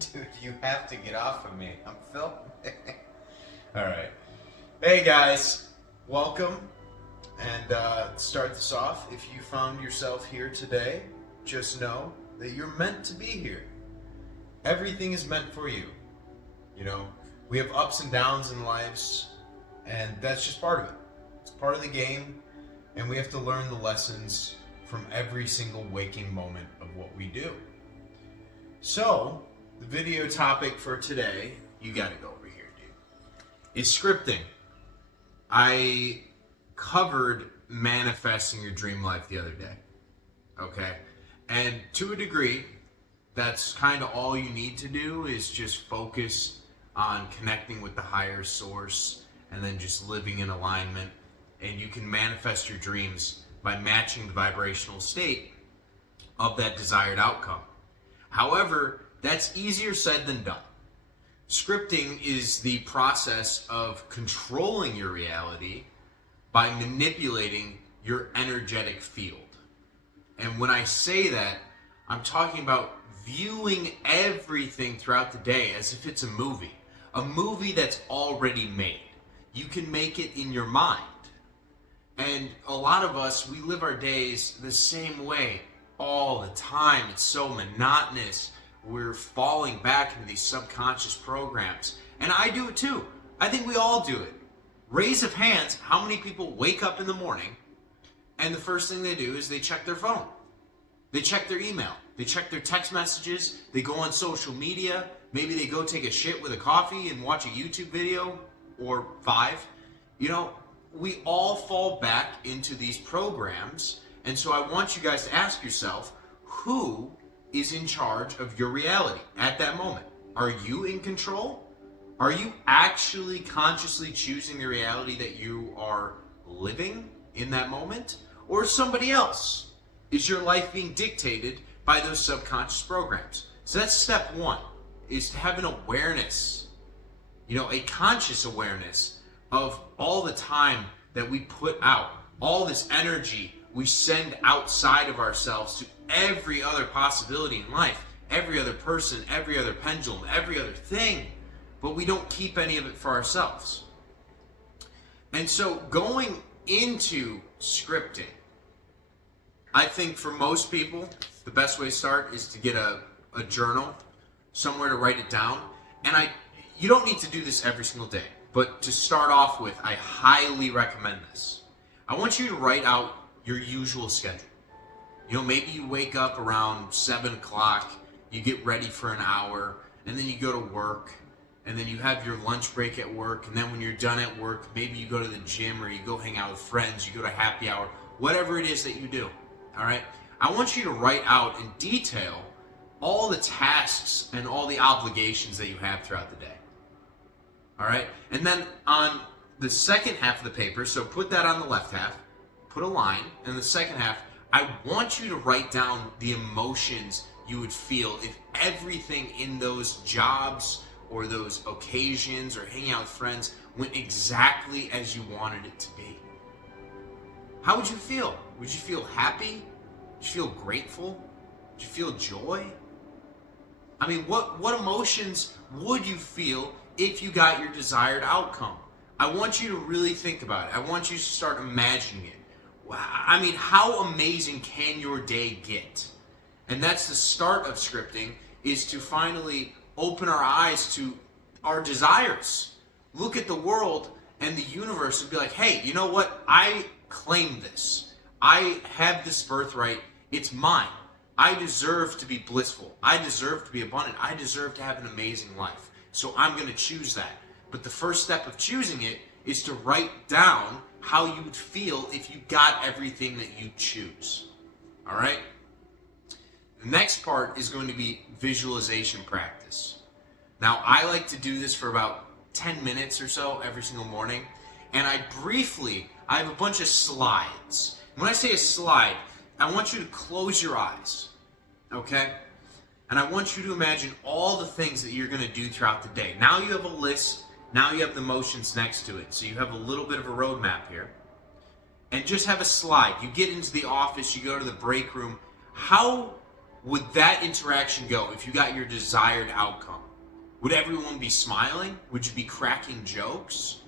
Dude, you have to get off of me. I'm filming. Alright. Hey guys, welcome. And to start this off, if you found yourself here today, just know that you're meant to be here. Everything is meant for you. You know, we have ups and downs in lives, and that's just part of it. It's part of the game, and we have to learn the lessons from every single waking moment of what we do. So, the video topic for today, you gotta go over here, dude, is scripting. I covered manifesting your dream life the other day, okay? And to a degree, that's kind of all you need to do is just focus on connecting with the higher source and then just living in alignment. And you can manifest your dreams by matching the vibrational state of that desired outcome. However, that's easier said than done. Scripting is the process of controlling your reality by manipulating your energetic field. And when I say that, I'm talking about viewing everything throughout the day as if it's a movie that's already made. You can make it in your mind. And a lot of us, we live our days the same way all the time. It's so monotonous. We're falling back into these subconscious programs. And I do it too. I think we all do it. Raise of hands, how many people wake up in the morning and the first thing they do is they check their phone. They check their email. They check their text messages. They go on social media. Maybe they go take a shit with a coffee and watch a YouTube video or 5. You know, we all fall back into these programs. And so I want you guys to ask yourself, who is in charge of your reality at that moment? Are you in control? Are you actually consciously choosing the reality that you are living in that moment? Or somebody else? Is your life being dictated by those subconscious programs? So that's step 1, is to have an awareness, a conscious awareness of all the time that we put out, all this energy we send outside of ourselves to every other possibility in life, every other person, every other pendulum, every other thing, but we don't keep any of it for ourselves. And so going into scripting, I think for most people, the best way to start is to get a journal, somewhere to write it down. And you don't need to do this every single day, but to start off with, I highly recommend this. I want you to write out your usual schedule. Maybe you wake up around 7 o'clock, you get ready for an hour, and then you go to work, and then you have your lunch break at work, and then when you're done at work, maybe you go to the gym or you go hang out with friends, you go to happy hour, whatever it is that you do, all right? I want you to write out in detail all the tasks and all the obligations that you have throughout the day, all right? And then on the second half of the paper, so put that on the left half, put a line, and the second half, I want you to write down the emotions you would feel if everything in those jobs or those occasions or hanging out with friends went exactly as you wanted it to be. How would you feel? Would you feel happy? Would you feel grateful? Would you feel joy? I mean, what emotions would you feel if you got your desired outcome? I want you to really think about it. I want you to start imagining it. I mean, how amazing can your day get? And that's the start of scripting, is to finally open our eyes to our desires. Look at the world and the universe and be like, hey, you know what? I claim this. I have this birthright. It's mine. I deserve to be blissful. I deserve to be abundant. I deserve to have an amazing life. So I'm going to choose that. But the first step of choosing it is to write down how you would feel if you got everything that you choose. All right? The next part is going to be visualization practice. Now, I like to do this for about 10 minutes or so every single morning. And I have a bunch of slides. When I say a slide, I want you to close your eyes. Okay? And I want you to imagine all the things that you're going to do throughout the day. Now you have a list. Now you have the motions next to it. So you have a little bit of a roadmap here. And just have a slide. You get into the office, you go to the break room. How would that interaction go if you got your desired outcome? Would everyone be smiling? Would you be cracking jokes?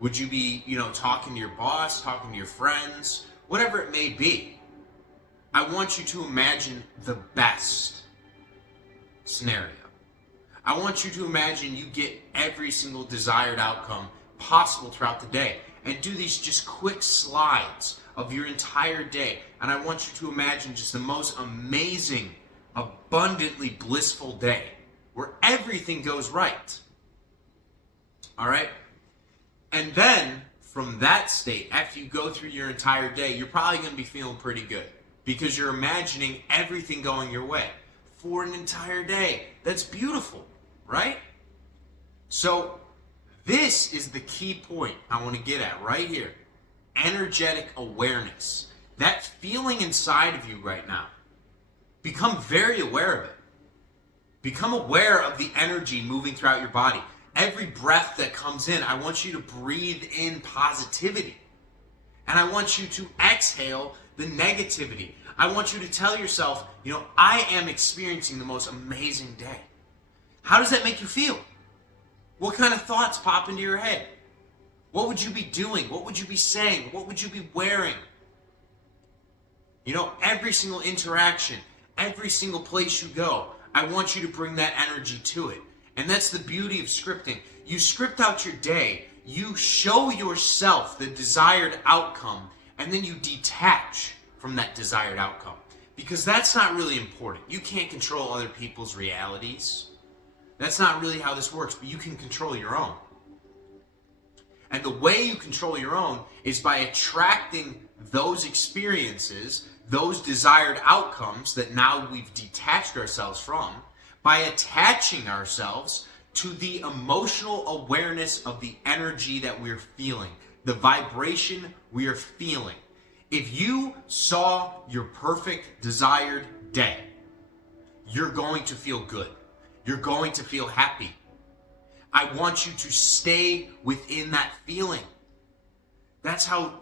Would you be, talking to your boss, talking to your friends, whatever it may be? I want you to imagine the best scenario. I want you to imagine you get every single desired outcome possible throughout the day, and do these just quick slides of your entire day. And I want you to imagine just the most amazing, abundantly blissful day where everything goes right. All right? And then, from that state, after you go through your entire day, you're probably going to be feeling pretty good because you're imagining everything going your way for an entire day. That's beautiful, right? So, this is the key point I want to get at right here. Energetic awareness. That feeling inside of you right now. Become very aware of it. Become aware of the energy moving throughout your body. Every breath that comes in, I want you to breathe in positivity. And I want you to exhale the negativity. I want you to tell yourself, I am experiencing the most amazing day. How does that make you feel? What kind of thoughts pop into your head? What would you be doing? What would you be saying? What would you be wearing? Every single interaction, every single place you go, I want you to bring that energy to it. And that's the beauty of scripting. You script out your day, you show yourself the desired outcome, and then you detach from that desired outcome. Because that's not really important. You can't control other people's realities. That's not really how this works, but you can control your own. And the way you control your own is by attracting those experiences, those desired outcomes that now we've detached ourselves from, by attaching ourselves to the emotional awareness of the energy that we're feeling, the vibration we are feeling. If you saw your perfect desired day, you're going to feel good. You're going to feel happy. I want you to stay within that feeling. That's how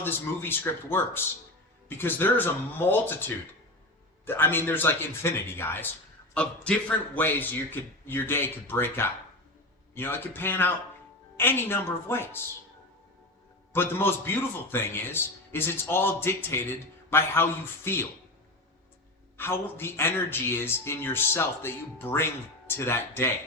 this movie script works. Because there's a multitude, there's like infinity, guys, of different ways your day could break out. It could pan out any number of ways. But the most beautiful thing is it's all dictated by how you feel. How the energy is in yourself that you bring to that day.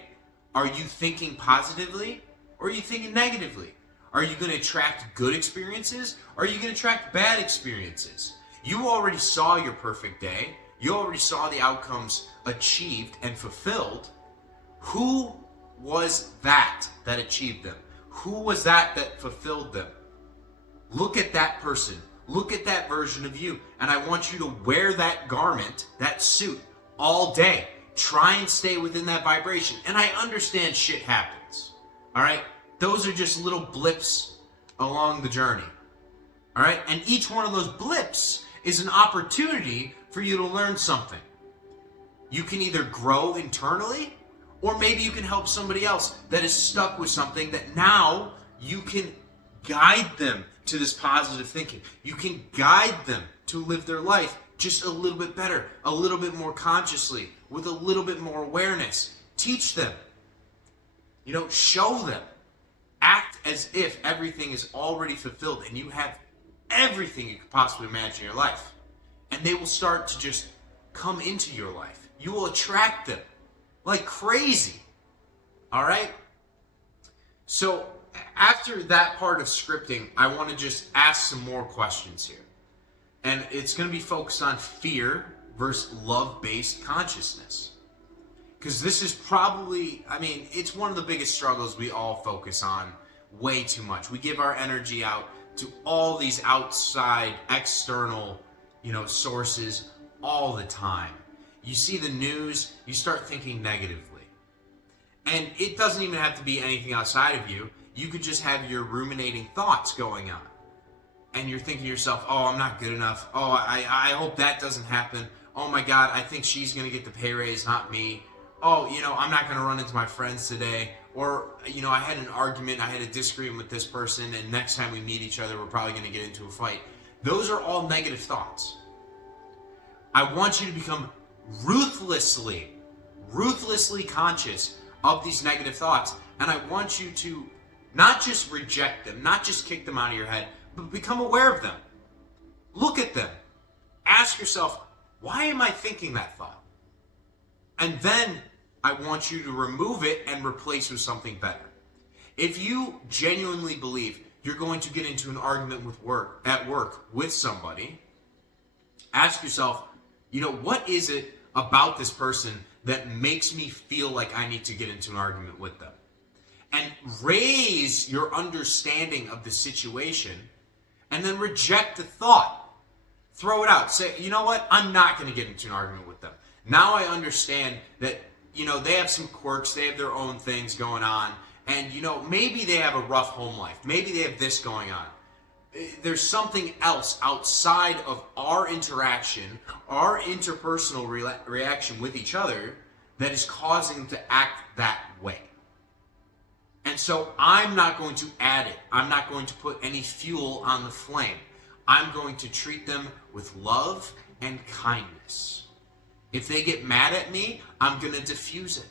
Are you thinking positively or are you thinking negatively? Are you going to attract good experiences or are you going to attract bad experiences? You already saw your perfect day. You already saw the outcomes achieved and fulfilled. Who was that achieved them? Who was that fulfilled them? Look at that person. Look at that version of you. And I want you to wear that garment, that suit, all day. Try and stay within that vibration. And I understand shit happens. All right? Those are just little blips along the journey. All right? And each one of those blips is an opportunity for you to learn something. You can either grow internally, or maybe you can help somebody else that is stuck with something that now you can guide them to this positive thinking. You can guide them to live their life just a little bit better, a little bit more consciously, with a little bit more awareness. Teach them. Show them. Act as if everything is already fulfilled and you have everything you could possibly imagine in your life. And they will start to just come into your life. You will attract them like crazy. All right? So after that part of scripting, I want to just ask some more questions here. And it's going to be focused on fear versus love-based consciousness. Because this is probably, it's one of the biggest struggles we all focus on way too much. We give our energy out to all these outside, external, sources all the time. You see the news, you start thinking negatively. And it doesn't even have to be anything outside of you. You could just have your ruminating thoughts going on. And you're thinking to yourself, oh, I'm not good enough. Oh, I hope that doesn't happen. Oh my God, I think she's going to get the pay raise, not me. Oh, I'm not going to run into my friends today. Or, I had an argument, I had a disagreement with this person, and next time we meet each other, we're probably going to get into a fight. Those are all negative thoughts. I want you to become ruthlessly conscious of these negative thoughts. And I want you to not just reject them, not just kick them out of your head, but become aware of them. Look at them. Ask yourself, why am I thinking that thought? And then I want you to remove it and replace with something better. If you genuinely believe you're going to get into an argument at work with somebody, ask yourself, what is it about this person that makes me feel like I need to get into an argument with them? And raise your understanding of the situation, and then reject the thought. Throw it out. Say, you know what? I'm not going to get into an argument with them. Now I understand that, they have some quirks, they have their own things going on, and, maybe they have a rough home life. Maybe they have this going on. There's something else outside of our interaction, our interpersonal reaction with each other that is causing them to act that way. And so I'm not going to add it. I'm not going to put any fuel on the flame. I'm going to treat them with love and kindness. If they get mad at me, I'm going to diffuse it.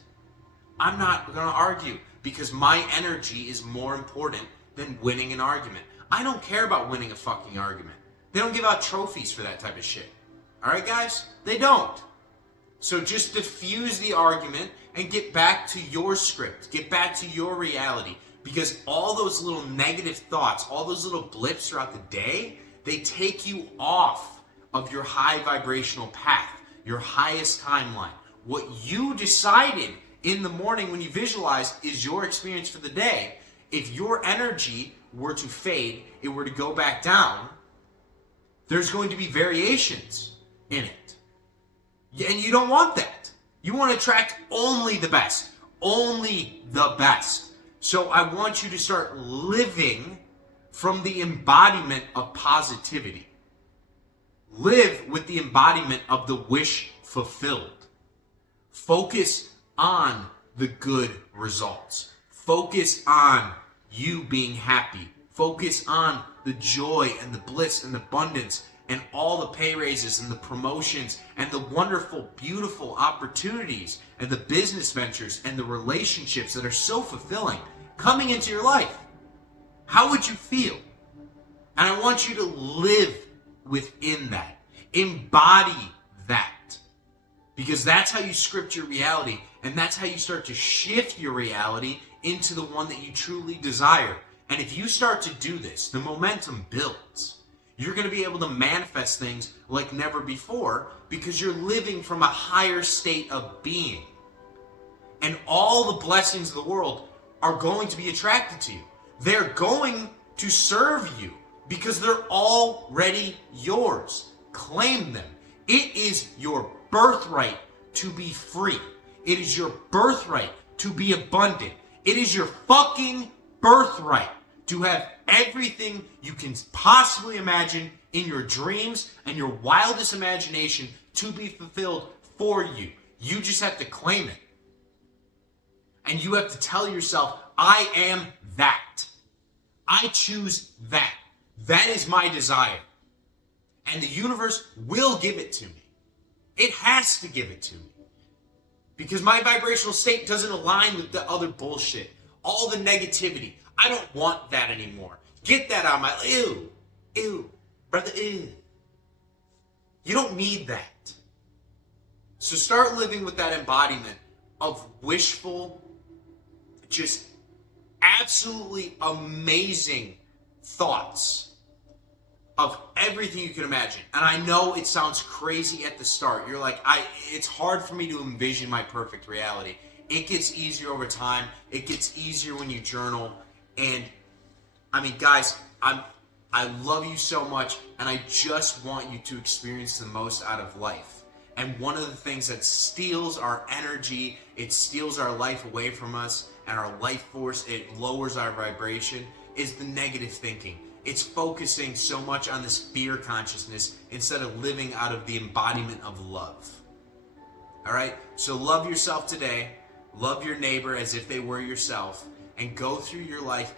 I'm not going to argue because my energy is more important than winning an argument. I don't care about winning a fucking argument. They don't give out trophies for that type of shit. All right, guys? They don't. So just diffuse the argument and get back to your script. Get back to your reality. Because all those little negative thoughts, all those little blips throughout the day, they take you off of your high vibrational path, your highest timeline. What you decided in the morning when you visualized is your experience for the day. If your energy were to fade, it were to go back down, there's going to be variations in it. And you don't want that. You want to attract only the best. Only the best. So I want you to start living from the embodiment of positivity. Live with the embodiment of the wish fulfilled. Focus on the good results. Focus on you being happy. Focus on the joy and the bliss and the abundance and all the pay raises and the promotions and the wonderful, beautiful opportunities and the business ventures and the relationships that are so fulfilling coming into your life. How would you feel? And I want you to live within that. Embody that. Because that's how you script your reality, and that's how you start to shift your reality into the one that you truly desire. And if you start to do this, the momentum builds. You're going to be able to manifest things like never before because you're living from a higher state of being. And all the blessings of the world are going to be attracted to you. They're going to serve you because they're already yours. Claim them. It is your birthright to be free. It is your birthright to be abundant. It is your fucking birthright to have everything you can possibly imagine in your dreams and your wildest imagination to be fulfilled for you. You just have to claim it. And you have to tell yourself, I am that. I choose that. That is my desire. And the universe will give it to me. It has to give it to me. Because my vibrational state doesn't align with the other bullshit. All the negativity. I don't want that anymore. Get that out of my... Ew, brother, ew. You don't need that. So start living with that embodiment of wishful, just absolutely amazing thoughts of everything you can imagine. And I know it sounds crazy at the start. You're like, it's hard for me to envision my perfect reality. It gets easier over time. It gets easier when you journal. And I mean, guys, I love you so much, and I just want you to experience the most out of life. And one of the things that steals our energy, it steals our life away from us, and our life force, it lowers our vibration, is the negative thinking. It's focusing so much on this fear consciousness instead of living out of the embodiment of love. All right? So love yourself today. Love your neighbor as if they were yourself. And go through your life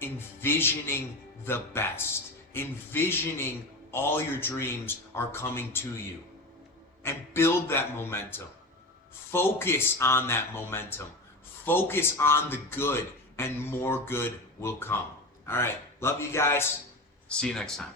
envisioning the best. Envisioning all your dreams are coming to you. and build that momentum. Focus on that momentum. Focus on the good, and more good will come. All right. Love you guys. See you next time.